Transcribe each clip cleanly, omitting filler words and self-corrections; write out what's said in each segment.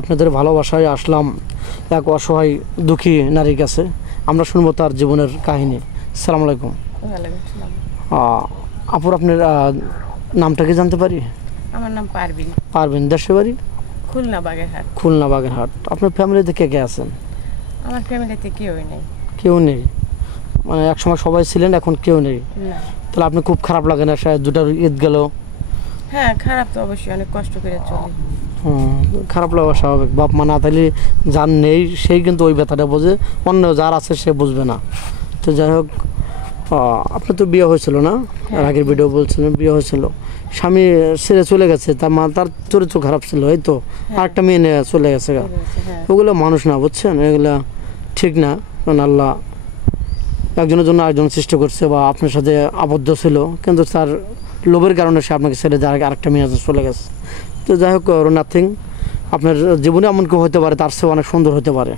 আপনাদের ভালোবাসায় আসলাম এক অসহায় দুঃখী নারীর কাছে। আমরা শুনবো তার জীবনের কাহিনী। আসসালামু আলাইকুম। আপুর আপনার নামটা কি জানতে পারি? আমার নাম পারভিন। পারভিন। দেশের বাড়ি? খুলনা বাগেরহাট। খুলনা বাগেরহাট। আপনার ফ্যামিলিতে কে কে আছেন? আমার ফ্যামিলিতে কেউই নেই। কেউ নেই মানে একসময় সবাই ছিলেন, এখন কেউ নেই? না। তাহলে আপনি খুব খারাপ লাগে না? দুটার ঈদ গেল। হ্যাঁ, খারাপ তো অবশ্যই, অনেক কষ্ট করে চলি। খারাপ লাগা স্বাভাবিক। বাপ মা না থাকলে যার নেই সেই কিন্তু ওই ব্যথাটা বোঝে, অন্য যার আছে সে বুঝবে না। তো যাই হোক, আপনার তো বিয়ে হয়েছিল না? আর আগের ভিডিও বলছিলেন বিয়ে হয়েছিল, স্বামী ছেড়ে চলে গেছে, তার চরিত্র খারাপ ছিল, এই তো আরেকটা মেয়ে নিয়ে চলে গেছে। ওগুলো মানুষ না, বুঝছেন? এগুলা ঠিক না। কারণ আল্লাহ একজনের জন্য আরেকজন সৃষ্টি করছে, বা আপনার সাথে আবদ্ধ ছিল, কিন্তু তার লোভের কারণে সে আপনাকে ছেড়ে দিয়ে আরেকটা মেয়ে চলে গেছে। তো যাই হোক, নাথিং। আপনার জীবনে এমন কেউ হতে পারে, তার চেয়ে অনেক সুন্দর হতে পারে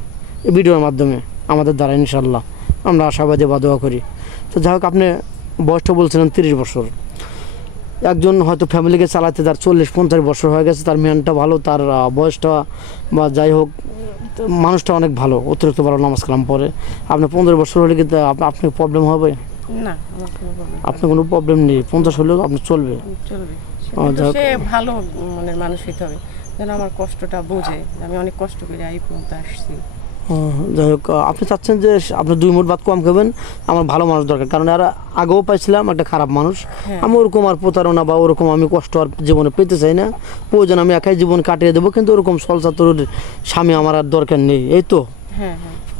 এই ভিডিওর মাধ্যমে আমাদের দ্বারা, ইনশাল্লাহ আমরা আশাবাদী বা দোয়া করি। তো যাই হোক, আপনি বয়সটা বলছিলেন 30 বছর। একজন হয়তো ফ্যামিলিকে চালাতে তার 40-50 বছর হয়ে গেছে, তার মেনটা ভালো, তার বয়সটা বা যাই হোক মানুষটা অনেক ভালো, অতিরিক্ত ভালো, নামাজ কালাম পরে। আপনি 15 বছর হলে কিন্তু আপনার প্রবলেম হবে না? আপনার কোনো প্রবলেম নেই, 50 হলেও আপনার চলবে। সে ভালো মনের মানুষ হইতে হবে, যেন আমার কষ্টটা বোঝে, আমি অনেক কষ্ট করে এই পর্যন্ত আসছি। যাই হোক, আপনি চাচ্ছেন যে আপনি 2 মুঠ ভাত কম খাবেন, আমার ভালো মানুষ দরকার। কারণ আর আগেও পাইছিলাম একটা খারাপ মানুষ, আমি ওরকম আর প্রতারণা বা ওরকম আমি কষ্ট আর জীবনে পেতে চাই না। প্রয়োজন আমি একাই জীবন কাটিয়ে দেবো, কিন্তু ওরকম সলসাতুর স্বামী আমার আর দরকার নেই। এই তো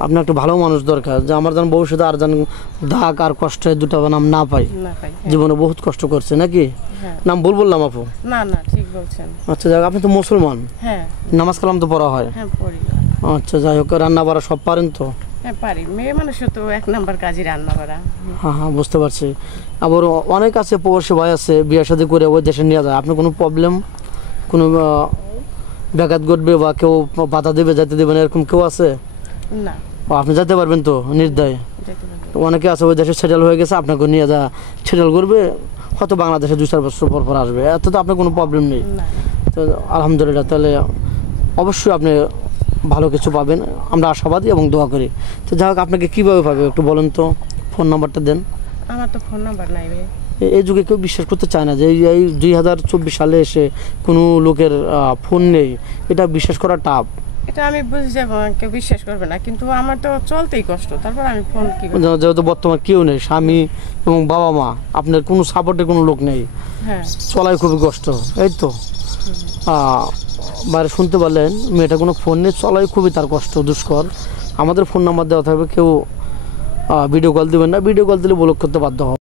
আপনার একটা ভালো মানুষ দরকার, যে আমার যেন ভবিষ্যতে আর যেন দাগ আর কষ্টে দুটো নাম না পাই। জীবনে বহুত কষ্ট করছে নাকি? নাম ভুল বললাম আপু? না না, ঠিক বলছেন। আচ্ছা যাই হোক, আপনি তো মুসলমান, নামাজ কালাম তো পড়া হয়? আচ্ছা যাই হোক, রান্না বাড়া সব পারেন তো? হ্যাঁ পারি, মেয়ে মানুষও তো 1 নাম্বার কাজই রান্না বাড়া। হ্যাঁ বুঝতে পারছি। আবার অনেক আছে প্রবাসী ভাই আছে, বিয়ে শাদী করে ওই দেশে নিয়ে যায়। আপনি কোনো প্রবলেম, কোনো ব্যাঘাত ঘটবে বা কেউ বাধা দেবে, যেতে দেবেন এরকম কেউ আছে? না। আপনি যেতে পারবেন তো নির্দয়? অনেকে আছে ওই দেশে সেটেল হয়ে গেছে, আপনাকে নিয়ে যা সেটেল করবে, হয়তো বাংলাদেশে 2-4 বছর পর পর আসবে, এত তো আপনার কোনো প্রবলেম নেই। তো আলহামদুলিল্লাহ, তাহলে অবশ্যই আপনি ভালো কিছু পাবেন, আমরা আশাবাদী এবং দোয়া করি। তো যাই হোক, আপনাকে কীভাবে পাবে একটু বলেন তো, ফোন নাম্বারটা দেন। আমার তো ফোন নাম্বার নাই ভাই। এই যুগে কেউ বিশ্বাস করতে চায় না যে এই 2024 সালে এসে কোনো লোকের ফোন নেই, এটা বিশ্বাস করা টাফ। এটা আমি বুঝি যে কেউ বিশ্বাস করবে না, কিন্তু আমার তো চলতেই কষ্ট, তারপর আমি ফোন কি করব? যেহেতু বর্তমান কেউ নেই, স্বামী এবং বাবা মা, আপনার কোনো সাপোর্টের কোনো লোক নেই, চলাই খুবই কষ্ট। এই তো বাইরে শুনতে পারলেন, মেয়েটা কোনো ফোন নেই, চলাই খুবই তার কষ্ট, দুষ্কর। আমাদের ফোন নাম্বার দেওয়া থাকবে, কেউ ভিডিও কল দেবেন না, ভিডিও কল দিলে ব্লক করতে বাধ্য হবে।